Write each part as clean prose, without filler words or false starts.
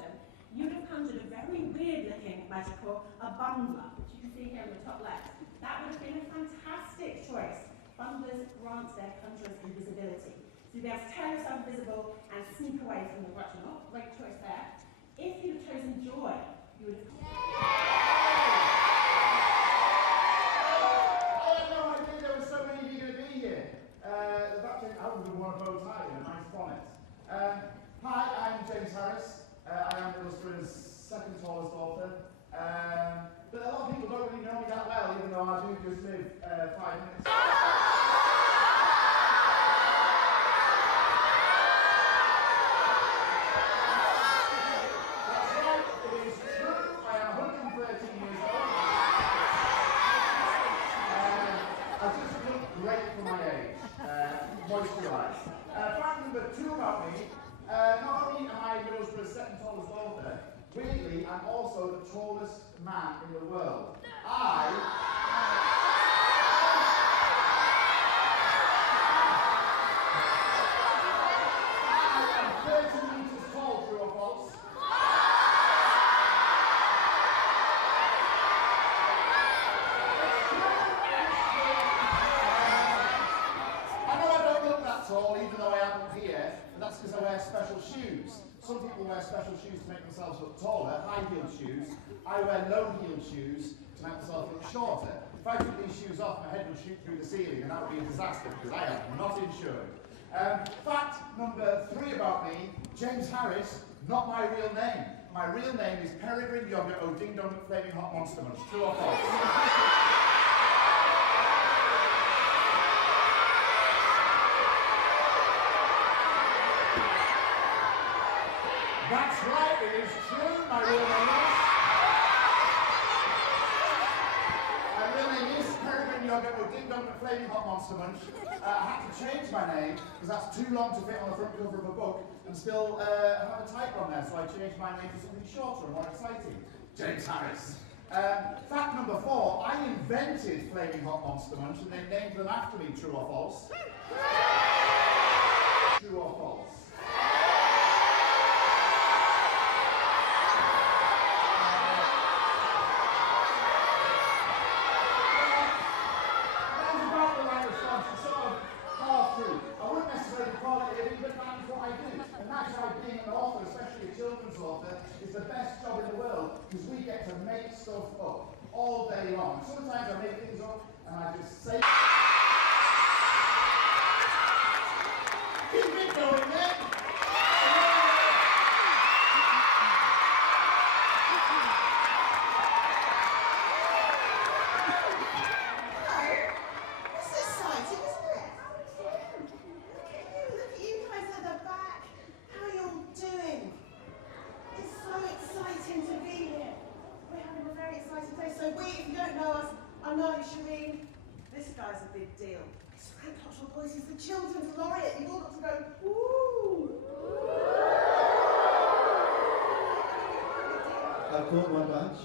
London, you'd have conjured a very weird-looking magic called a bundler, which you can see here on the top left. That would have been a fantastic choice. Bundlers grant their conjurers invisibility. So you'd be able to turn yourself invisible and sneak away from the grudge. Great choice there. If you'd have chosen joy, you would have... I had no idea there were so many of you going to be here. I would have worn a bow tie and a nice bonnet. Hi, I'm James Harris. I am Middlesbrough's second tallest author. But a lot of people don't really know me that well, even though I do just live 5 minutes. That's right, it is true. I am 113 years old. I just look great for my age. Moisturised. Fact number 2 about me. Not only am I Middlesbrough's second tallest author, weirdly, I'm also the tallest man in the world. I am 30 metres tall, true or false? I know I don't look that tall, even though I am up here, but that's because I wear special shoes. Some people wear special shoes to make themselves look taller, high-heeled shoes. I wear low-heeled shoes to make myself look shorter. If I took these shoes off, my head would shoot through the ceiling, and that would be a disaster, because I am not insured. Fact number 3 about me, James Harris, not my real name. My real name is Peregrine Yogurt O Ding Dong Flaming Hot Monster Munch. True or false? That's right, it is true. My real name is Peregrine Yogurt O Ding Dong Flaming Hot Monster Munch. I had to change my name because that's too long to fit on the front cover of a book and still have a type on there, so I changed my name to something shorter and more exciting. James Harris. Fact number 4, I invented Flaming Hot Monster Munch and they named them after me. True or false? True or false? I wouldn't necessarily call it a living, but that's what I do. And that's why being an author, especially a children's author, is the best job in the world, because we get to make stuff up all day long. Sometimes I make things up and I just say, keep it going, then. This guy's a big deal. It's Frank Cottrell Boys, he's the children's laureate. You've all got to go, woo! I bought my badge,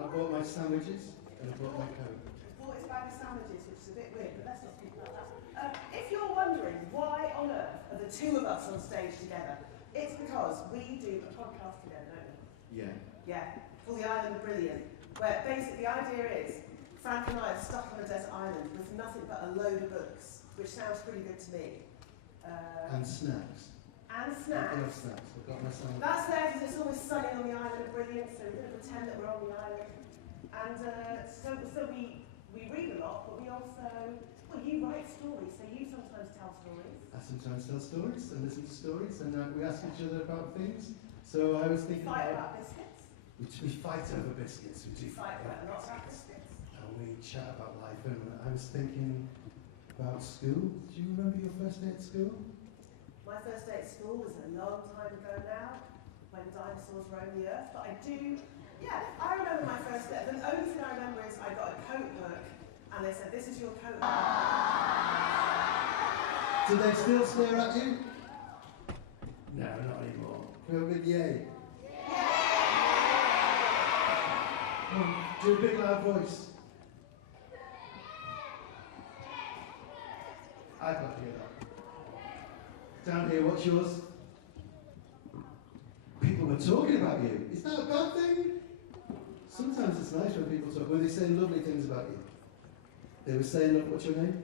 I bought my sandwiches, and I bought my coat. I bought his bag of sandwiches, which is a bit weird, but let's not speak about that. If you're wondering why on earth are the 2 of us on stage together, it's because we do a podcast together, don't we? Yeah. Yeah, called The Island of Brilliant, where basically the idea is Frank and I are stuck on a desert island with nothing but a load of books, which sounds pretty good to me. And snacks. And snacks. I love snacks. I've got my sandwich. That's there because it's always sunny on the Island of Brilliant, so we're going to pretend that we're on the island. And so we read a lot, but we also, well, you write stories, so you sometimes tell stories. I sometimes tell stories and listen to stories, and we ask each other about things. So I was thinking. We fight about biscuits. We fight over biscuits. We do fight about lots of biscuits. And we chat about life, and I was thinking about school. Do you remember your first day at school? My first day at school was a long time ago now, when dinosaurs roamed the earth, but I do, yeah, I remember my first day. The only thing I remember is I got a coat book, and they said, this is your coat book. Do they still stare at you? No, not anymore. COVID, yay. Do a big loud voice. I'd love to hear that. Down here, what's yours? People are talking about you. Is that a bad thing? Sometimes it's nice when people talk, when they say lovely things about you. They were saying, look, what's your name?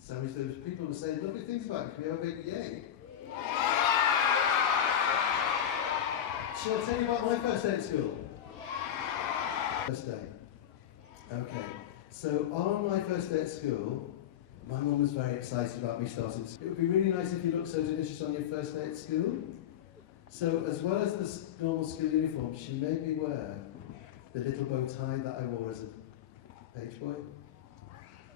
Sammy, there was people who were saying lovely things about you. Can we have a big yay? Shall I tell you about my first day at school? First day. Okay. So on my first day at school, my mum was very excited about me starting school. It would be really nice if you looked so delicious on your first day at school. So as well as the normal school uniform, she made me wear the little bow tie that I wore as a page boy.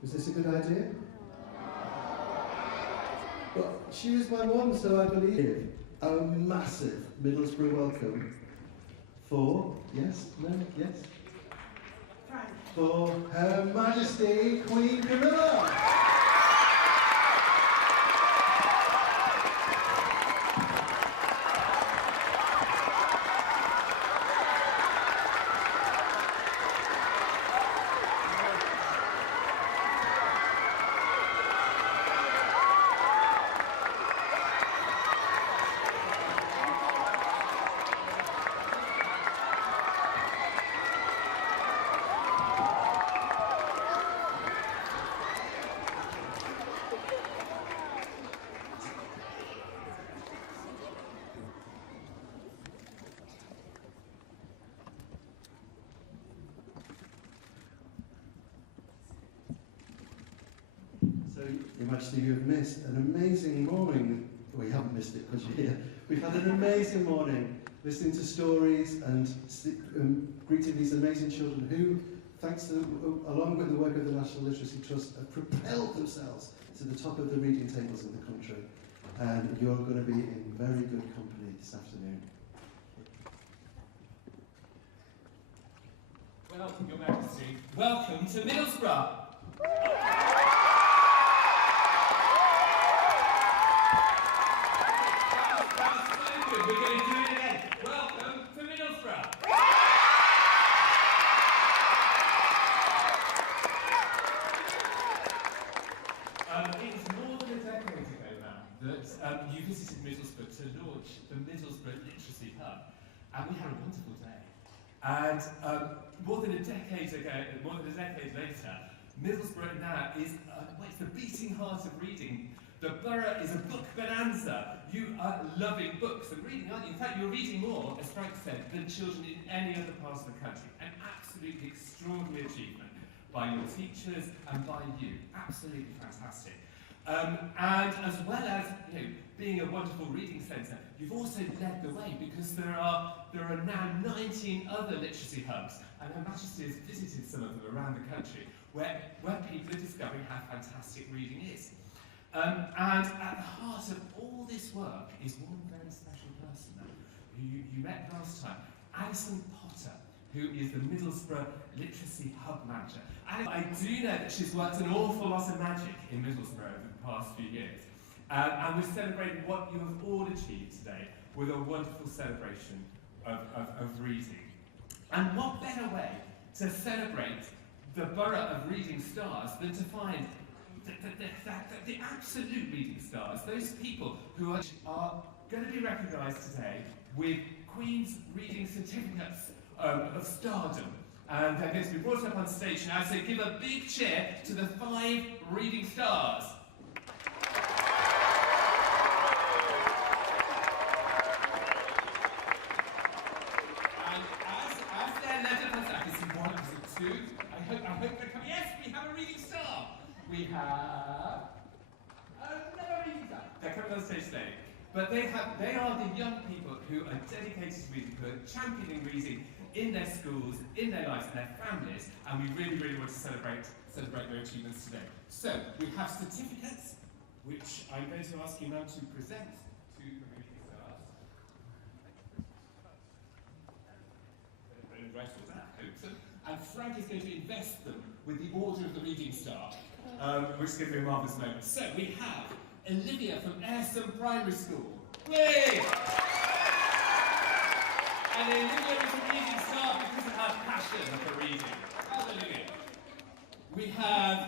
Was this a good idea? But she was my mum, so I believe a massive Middlesbrough welcome for, yes, no, yes? For Her Majesty Queen Camilla. Your Majesty, you have missed an amazing morning. Well, you haven't missed it because you're here. We've had an amazing morning listening to stories and greeting these amazing children who, thanks to, along with the work of the National Literacy Trust, have propelled themselves to the top of the reading tables in the country. And you're going to be in very good company this afternoon. Well, Your Majesty, welcome to Middlesbrough. We're going to do it again. Welcome to Middlesbrough. It's more than a decade ago now that you visited Middlesbrough to launch the Middlesbrough Literacy Hub, and we had a wonderful day. And more than a decade later, Middlesbrough now is it's the beating heart of reading. The borough is a book bonanza. You are loving books and reading, aren't you? In fact, you're reading more, as Frank said, than children in any other part of the country. An absolutely extraordinary achievement by your teachers and by you. Absolutely fantastic. And as well as being a wonderful reading centre, you've also led the way because there are now 19 other literacy hubs, and Her Majesty has visited some of them around the country where people are discovering how fantastic reading is. And at the heart of all this work is one very special person who you met last time, Alison Potter, who is the Middlesbrough Literacy Hub Manager. And I do know that she's worked an awful lot of magic in Middlesbrough over the past few years. And we're celebrating what you have all achieved today with a wonderful celebration of reading. And what better way to celebrate the borough of reading stars than to find the absolute reading stars, those people who are going to be recognised today with Queen's Reading Certificates of Stardom. And they're going to be brought up on stage now, so give a big cheer to the 5 reading stars. And as they're led up, I can see 1, 2, I hope they're coming. Yes, we have a reading star. We have another reading star. They're coming on stage today. But they are the young people who are dedicated to reading, who are championing reading in their schools, in their lives, in their families, and we really, really want to celebrate their achievements today. So, we have certificates, which I'm going to ask you now to present to the reading stars. And Frank is going to invest them with the order of the reading star, which is going to be a marvellous moment. So, we have Olivia from Ayrsham Primary School. Yay! And Olivia is a reading star because of her passion for reading. How's Olivia? We have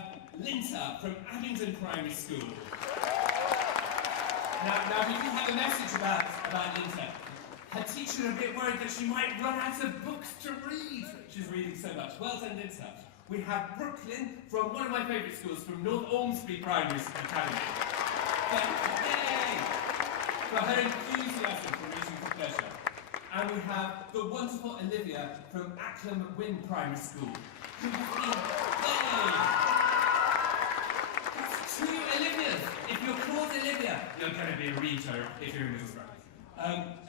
Linta from Abingdon Primary School. Now we do have a message about Linta. Her teacher a bit worried that she might run out of books to read. She's reading so much. Well done, Linda. We have Brooklyn from one of my favourite schools, from North Ormsby Primary Academy. Yay! For her enthusiasm for reading for pleasure. And we have the wonderful Olivia from Ackham Wynn Primary School. Who has been, yay! That's 2 Olivias. If you're called Olivia, you're going to be a reader if you're in Middlesbrough.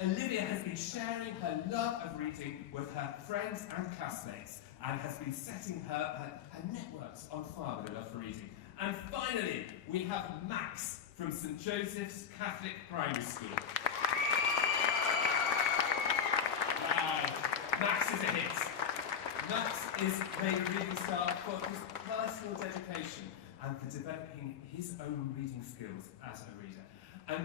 Olivia has been sharing her love of reading with her friends and classmates and has been setting her networks on fire with a love for reading. And finally, we have Max from St Joseph's Catholic Primary School. Wow, Max is a hit. Max is made a reading star for his personal dedication and for developing his own reading skills as a reader. And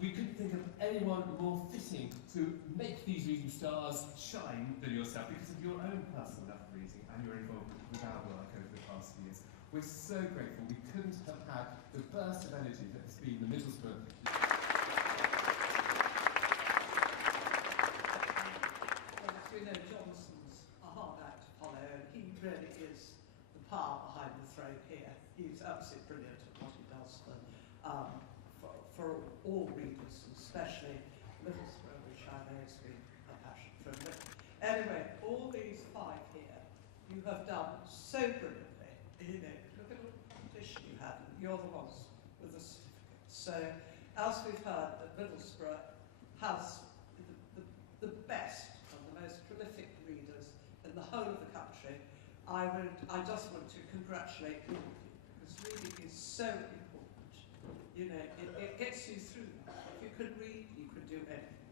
we couldn't think of anyone more fitting to make these reading stars shine than yourself because of your own personal love for reading and your involvement with our work over the past few years. We're so grateful. We couldn't have had the burst of energy that has been the Middlesbrough. Well, as we know, Johnson's a hard act to follow, and he really is the power behind the throne here. He's absolutely brilliant at what he does for all readers, and especially Middlesbrough, which I know has been a passion for him. But anyway, all these 5 here, you have done so brilliantly. You know, look at the competition you had. You're the ones with the certificates. So, as we've heard, that Middlesbrough has the best and the most prolific readers in the whole of the country. I just want to congratulate you because reading is so important. You know, it gets you through that. If you could read, you could do anything.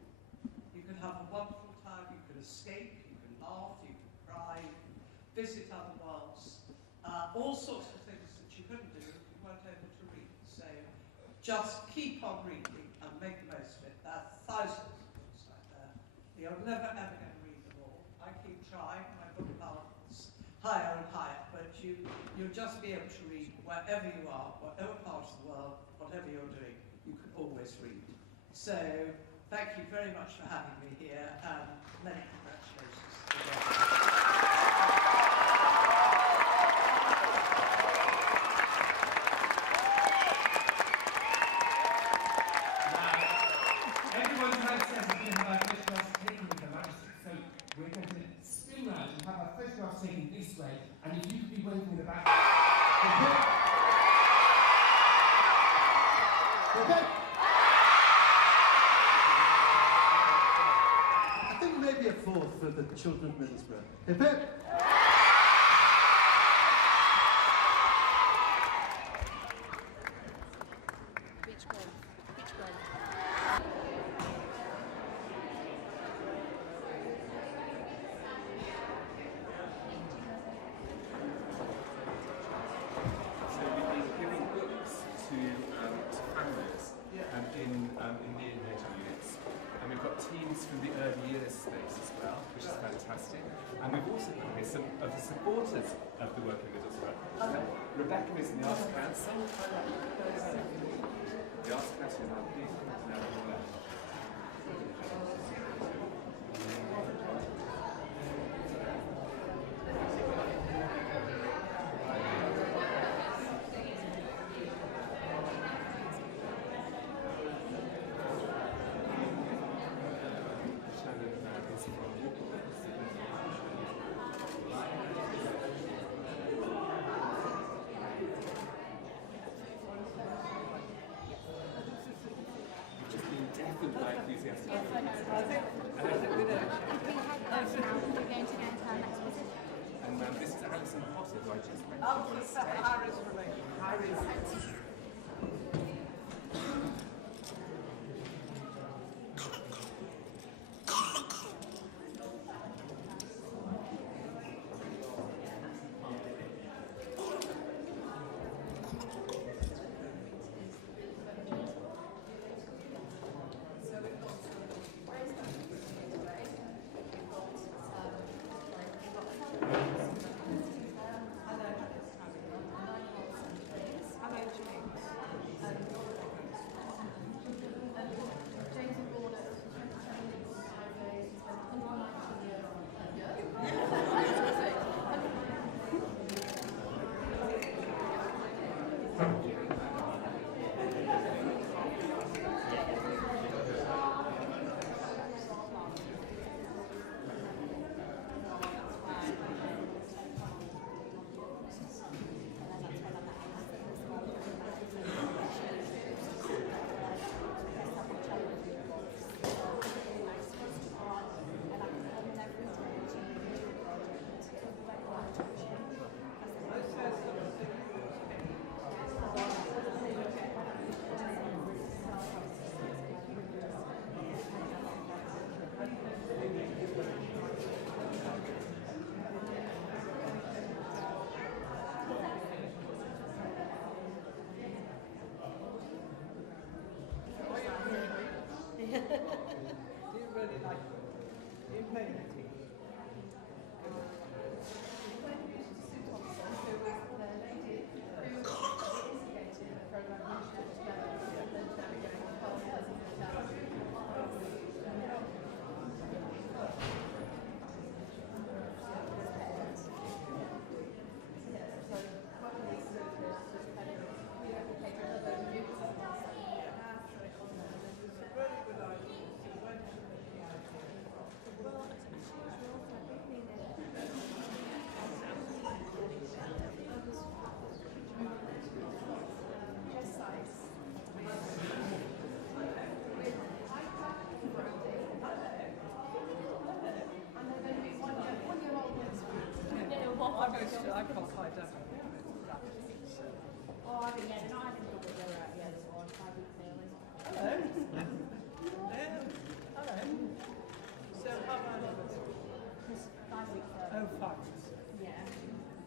You could have a wonderful time, you could escape, you could laugh, you could cry, you could visit other worlds, all sorts of things that you couldn't do if you weren't able to read. So just keep on reading and make the most of it. There are thousands of books like that. You're never ever going to read them all. I keep trying, my book balance higher and higher, but you'll just be able to read wherever you are, whatever part of the world, whatever you're doing, you can always read. So, thank you very much for having me here, and many congratulations. Now, everyone's had a sense of being have our photographs taken with the magic, so we're going to spin round and have our photographs taken this way, and if you could be waving in the back. Okay. I think maybe a 4th for the children of Middlesbrough. Hip hip. Teams from the early years space as well, which is fantastic. And we've also got here some of the supporters of the work in Middlesbrough. Rebecca is in the Arts Council. The Arts Council is now here. And this is Alison Potter, who I just mentioned. Iris. I can't quite do it. Oh, I think, yeah, they're not having double, they're yeah, they're on 5 weeks early. Hello. Yeah. Hello. So how about others? 5 weeks early. Oh, 5 weeks. Yeah.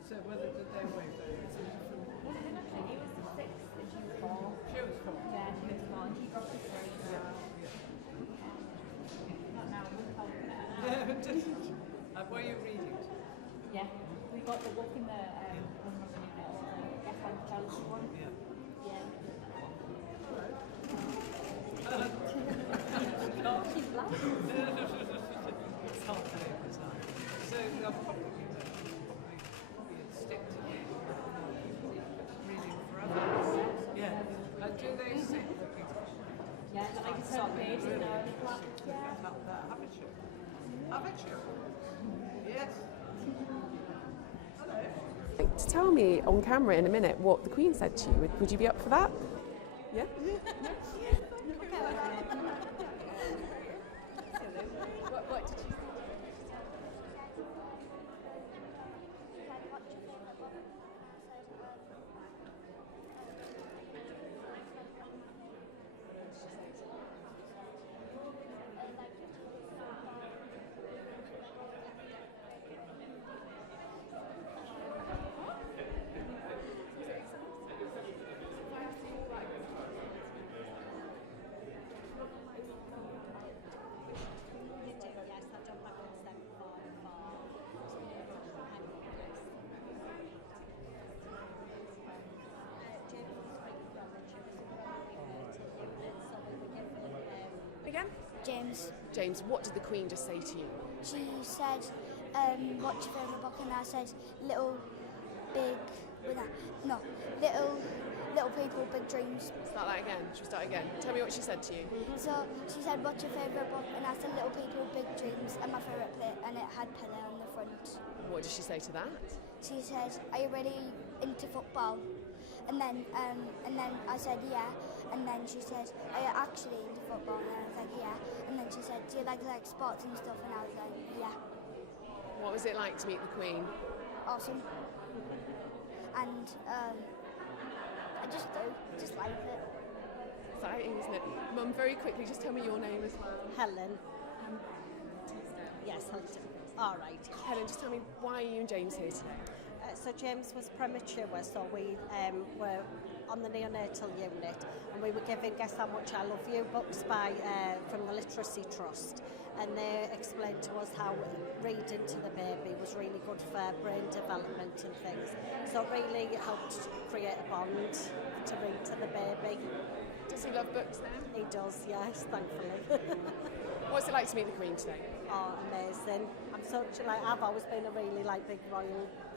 So whether did they wait for it? Well, they didn't actually, he was 6 and she was 4. She was 4. Yeah, she was 4 and he got to 3. So. Not now, we're calling it now. Yeah, it didn't. Were you reading it? Yeah. We got the book in the, one of the new nails, Guess I'm Jealous one. Yeah. Yeah. No. She's black. It's hard to live, isn't it? So probably stick to reading forever. Yeah. Do they sit looking? Yeah, like I said, page, you know, black. Yeah. Haven't you? Haven't you? Yes. Hello. Tell me on camera in a minute what the Queen said to you. Would you be up for that? Yeah? What did she say? Again? James, what did the Queen just say to you? she said, what's your favourite book? And I said, little people, big dreams. Start that again. Should we start again? Tell me what she said to you. So she said, what's your favourite book? And I said, little people, big dreams, and my favourite play, and it had Pele on the front. What did she say to that? She said, are you really into football? And then I said, yeah. And then she said, are you actually into football? And I was like, yeah. And then she said, do you like sports and stuff? And I was like, yeah. What was it like to meet the Queen? Awesome. And I just like it. Exciting, isn't it? Mum, very quickly, just tell me your name as well. Helen. Yes, Hunter. All right. Helen, just tell me, why are you and James here today? So James was premature, so we were on the neonatal unit, and we were giving Guess How Much I Love You books by from the Literacy Trust, and they explained to us how reading to the baby was really good for brain development and things. So it really helped create a bond to read to the baby. Does he love books then? He does, yes, thankfully. What's it like to meet the Queen today? Oh, amazing. I've always been a really big royal